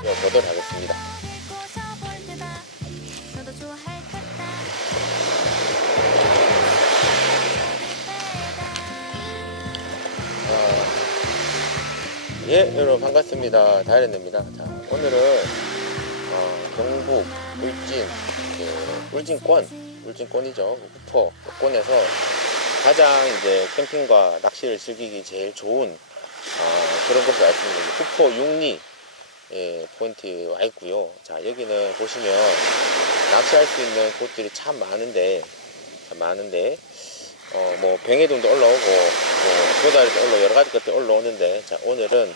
보도록 하겠습니다. 좋아할 테다 아, 예, 여러분 반갑습니다. 다이랜드입니다. 자, 오늘은 어, 경북 울진, 그, 울진권, 울진권이죠. 후포 권에서 가장 이제 캠핑과 낚시를 즐기기 제일 좋은 어, 그런 곳을. 이제 후포 육리 예, 포인트에 와 있고요. 자, 여기는 보시면 낚시할 수 있는 곳들이 참 많은데, 참 많은데, 어, 뭐, 병해동도 올라오고, 뭐, 도다리도 올라오고, 여러 가지 것들이 올라오는데, 자, 오늘은,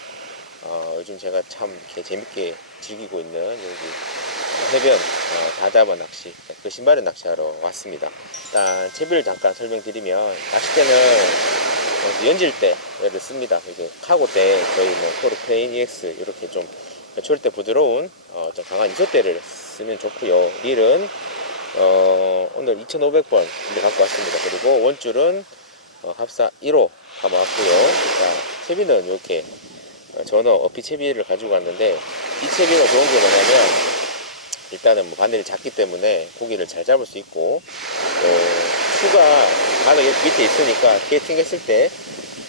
어, 요즘 제가 참 이렇게 재밌게 즐기고 있는 여기 해변, 어, 다다바 낚시, 그 신발에 낚시하러 왔습니다. 일단, 채비를 잠깐 설명드리면, 낚싯대는 어, 연질대를 씁니다. 이제 카고 때 저희 뭐 토르페인 EX 이렇게 좀 절대 부드러운 어, 좀 강한 이소대를 쓰면 좋고요. 릴은 어, 오늘 2,500번 이제 갖고 왔습니다. 그리고 원줄은 어, 합사 1호 가져왔고요. 자, 채비는 이렇게 어, 전어 어피 채비를 가지고 왔는데 이 채비가 좋은 게 뭐냐면 일단은 뭐 바늘이 작기 때문에 고기를 잘 잡을 수 있고 또 수가 바닥 여기 밑에 있으니까 걔 튕겼을 때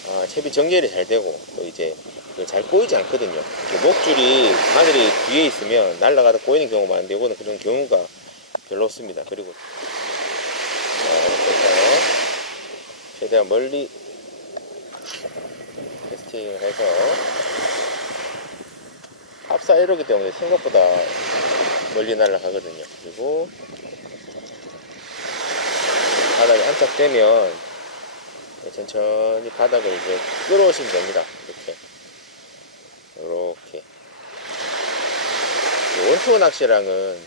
어, 채비 정렬이 잘 되고 또 이제 그잘 꼬이지 않거든요. 목줄이 바늘이 뒤에 있으면 날아가다 꼬이는 경우가 많은데 이거는 그런 경우가 별로 없습니다. 그리고 자, 최대한 멀리 캐스팅을 해서 1호기 때문에 생각보다 멀리 날아가거든요. 그리고 바닥에 안착되면 천천히 바닥을 이제 끌어오시면 됩니다. 이렇게. 이렇게. 원투 낚시랑은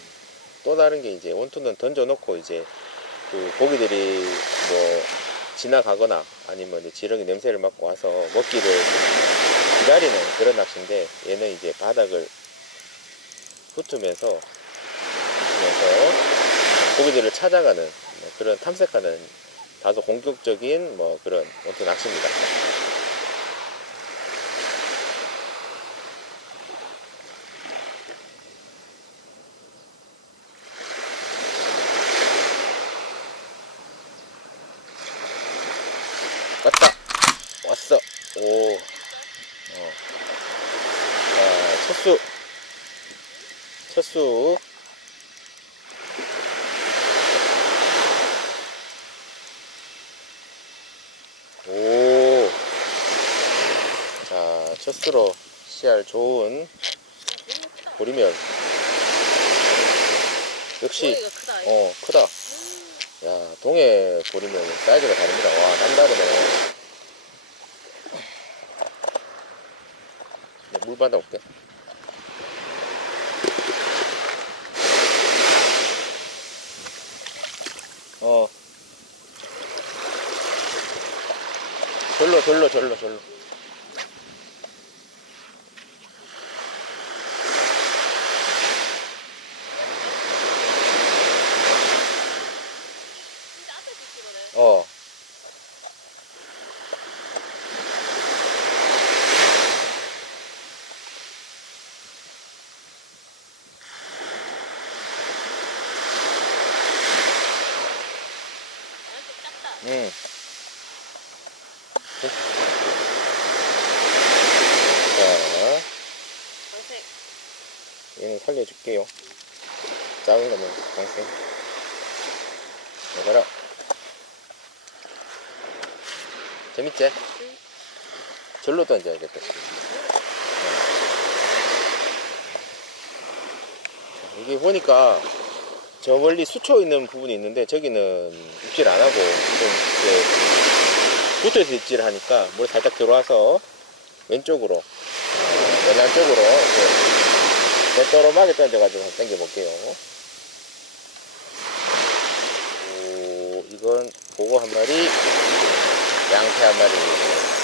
또 다른 게 이제 원투는 던져놓고 이제 그 고기들이 뭐 지나가거나 아니면 이제 지렁이 냄새를 맡고 와서 먹기를 기다리는 그런 낚시인데 얘는 이제 바닥을 훑으면서 훑으면서 고기들을 찾아가는 뭐 그런 탐색하는 다소 공격적인 뭐 그런 원투 낚시입니다. 왔다! 왔어! 오! 어. 자 첫수. 첫수 오. 자, 첫수로 씨알 좋은 보리면. 역시. 어, 크다. 야, 동해 보리면 사이즈가 다릅니다. 와, 남다르네. 네, 물 받아올게. 어. 절로, 절로, 절로, 절로. 진짜 앞에 뒤로네. 어. 완전 작다. 응. 자, 방색. 얘는 살려줄게요. 작은 거는 방생. 먹어라. 재밌지? 응. 절로 던져야겠다, 지금. 어. 자, 여기 보니까 저 멀리 수초 있는 부분이 있는데 저기는 입질 안 하고 좀 이렇게 붙어서 입질을 하니까 물에 살짝 들어와서 왼쪽으로 어, 연안 쪽으로 멋더러하게 던져가지고 당겨볼게요. 오, 이건 보고 한 마리, 양태 한 마리.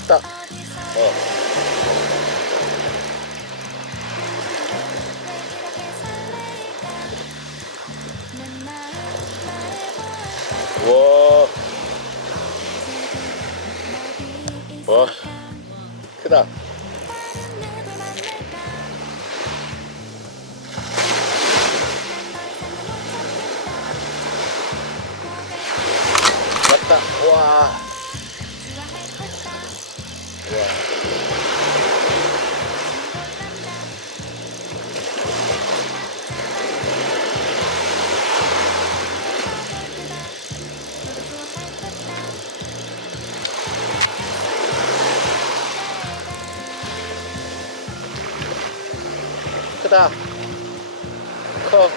왔다. 어. 와. 와. 크다. 왔다. 와. 크다. 커.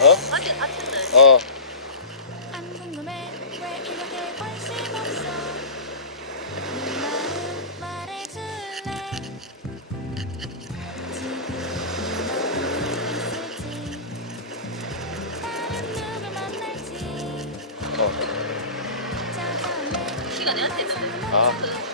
어? 어? 아직 안 쳤네 어. がね合ってあ。